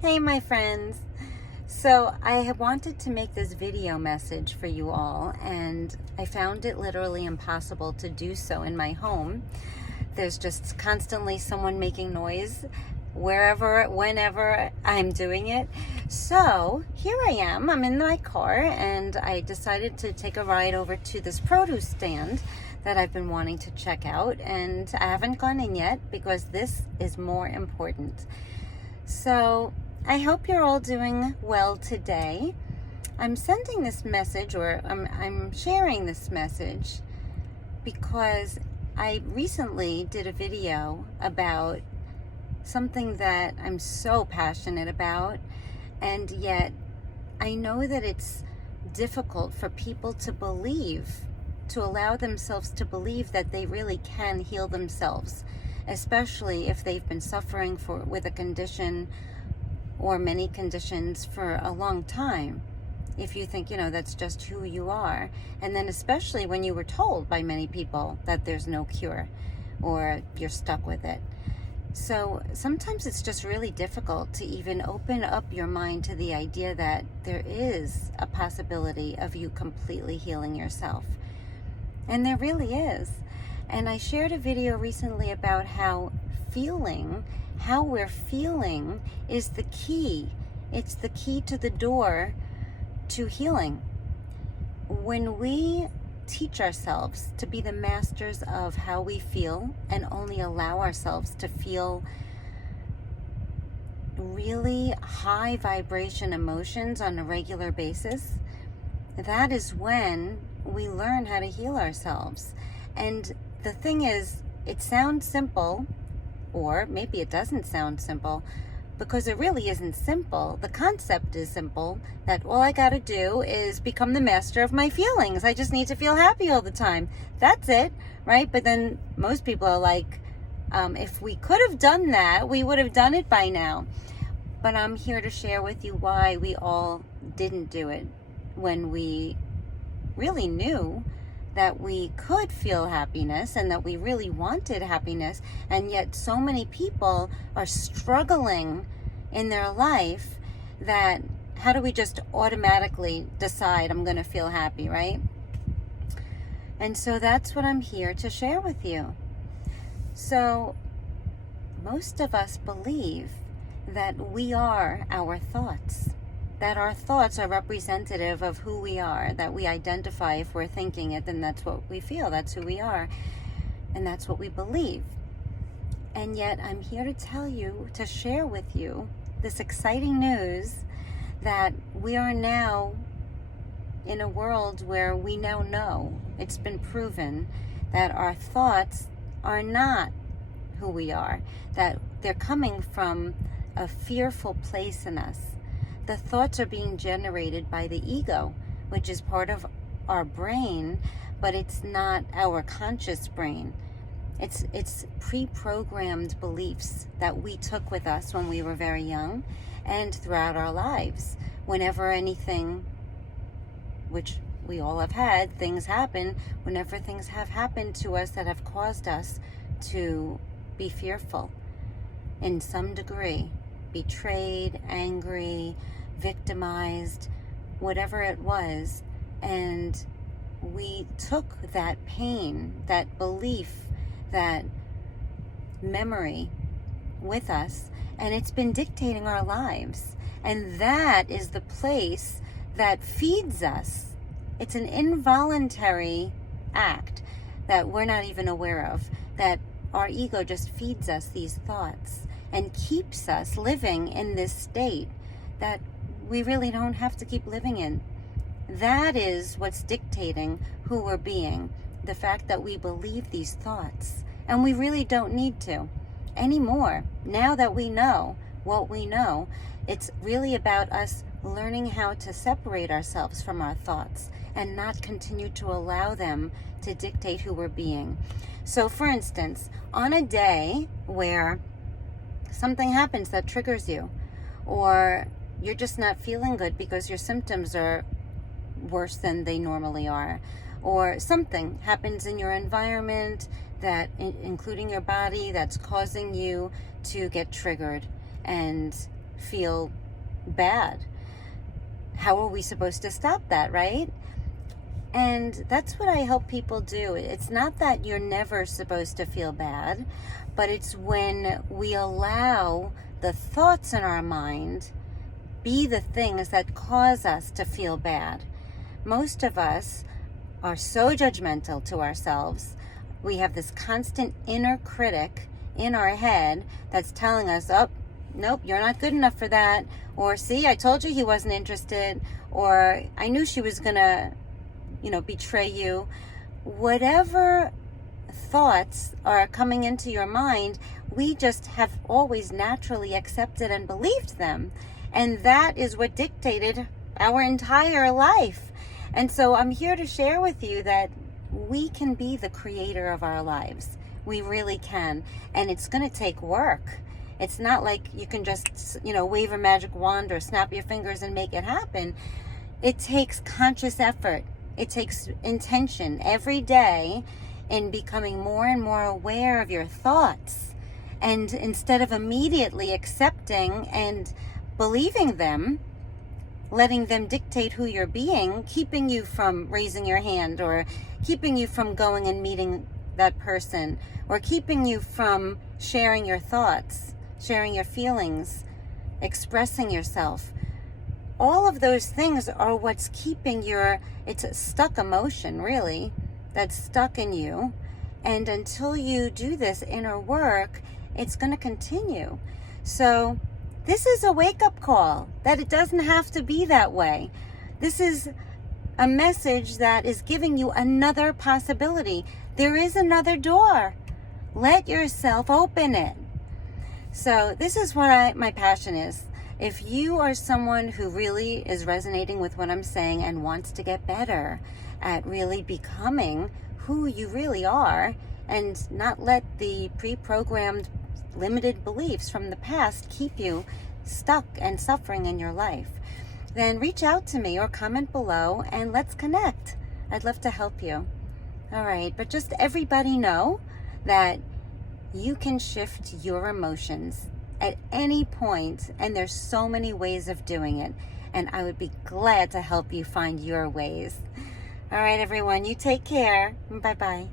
Hey, my friends. So I have wanted to make this video message for you all, and I found it literally impossible to do so in my home. There's just constantly someone making noise wherever, whenever I'm doing it. So here I am. I'm in my car, and I decided to take a ride over to this produce stand that I've been wanting to check out, and I haven't gone in yet because this is more important. So I hope you're all doing well today. I'm sending this message, or I'm sharing this message because I recently did a video about something that I'm so passionate about, and yet I know that it's difficult for people to believe, to allow themselves to believe that they really can heal themselves, especially if they've been suffering with a condition or many conditions for a long time. If you think, that's just who you are. And then especially when you were told by many people that there's no cure or you're stuck with it. So sometimes it's just really difficult to even open up your mind to the idea that there is a possibility of you completely healing yourself. And there really is. And I shared a video recently about how we're feeling is the key. It's the key to the door to healing. When we teach ourselves to be the masters of how we feel and only allow ourselves to feel really high vibration emotions on a regular basis, that is when we learn how to heal ourselves. And the thing is, it sounds simple, or maybe it doesn't sound simple, because it really isn't simple. The concept is simple, that all I gotta do is become the master of my feelings. I just need to feel happy all the time. That's it, right? But then most people are like, if we could have done that, we would have done it by now. But I'm here to share with you why we all didn't do it when we really knew that we could feel happiness and that we really wanted happiness, and yet so many people are struggling in their life that how do we just automatically decide I'm going to feel happy, right? And so that's what I'm here to share with you. So most of us believe that we are our thoughts, that our thoughts are representative of who we are, that we identify. If we're thinking it, then that's what we feel, that's who we are, and that's what we believe. And yet I'm here to tell you, to share with you this exciting news that we are now in a world where we now know, it's been proven, that our thoughts are not who we are, that they're coming from a fearful place in us. The thoughts are being generated by the ego, which is part of our brain, but it's not our conscious brain. It's pre-programmed beliefs that we took with us when we were very young and throughout our lives. Whenever anything, which we all have had, things happen, whenever things have happened to us that have caused us to be fearful in some degree, betrayed, angry, victimized, whatever it was, and we took that pain, that belief, that memory with us, and it's been dictating our lives. And that is the place that feeds us. It's an involuntary act that we're not even aware of, that our ego just feeds us these thoughts and keeps us living in this state that we really don't have to keep living in. That is what's dictating who we're being, the fact that we believe these thoughts. And we really don't need to anymore. Now that we know what we know, it's really about us learning how to separate ourselves from our thoughts and not continue to allow them to dictate who we're being. So for instance, on a day where something happens that triggers you, or you're just not feeling good because your symptoms are worse than they normally are, or something happens in your environment that, including your body, that's causing you to get triggered and feel bad. How are we supposed to stop that, right? And that's what I help people do. It's not that you're never supposed to feel bad, but it's when we allow the thoughts in our mind be the things that cause us to feel bad. Most of us are so judgmental to ourselves. We have this constant inner critic in our head that's telling us, oh, nope, you're not good enough for that. Or, see, I told you he wasn't interested. Or, I knew she was going to, betray you. Whatever thoughts are coming into your mind, we just have always naturally accepted and believed them. And that is what dictated our entire life. And so I'm here to share with you that we can be the creator of our lives. We really can. And it's going to take work. It's not like you can just, wave a magic wand or snap your fingers and make it happen. It takes conscious effort. It takes intention every day in becoming more and more aware of your thoughts. And instead of immediately accepting and believing them, letting them dictate who you're being, keeping you from raising your hand, or keeping you from going and meeting that person, or keeping you from sharing your thoughts, sharing your feelings, expressing yourself. All of those things are what's keeping it's a stuck emotion, really, that's stuck in you. And until you do this inner work, it's going to continue. So this is a wake-up call that it doesn't have to be that way. This is a message that is giving you another possibility. There is another door. Let yourself open it. So this is what my passion is. If you are someone who really is resonating with what I'm saying and wants to get better at really becoming who you really are and not let the pre-programmed limited beliefs from the past keep you stuck and suffering in your life, then reach out to me or comment below and let's connect. I'd love to help you. All right, but just everybody know that you can shift your emotions at any point, and there's so many ways of doing it, and I would be glad to help you find your ways. All right, everyone, you take care. Bye-bye.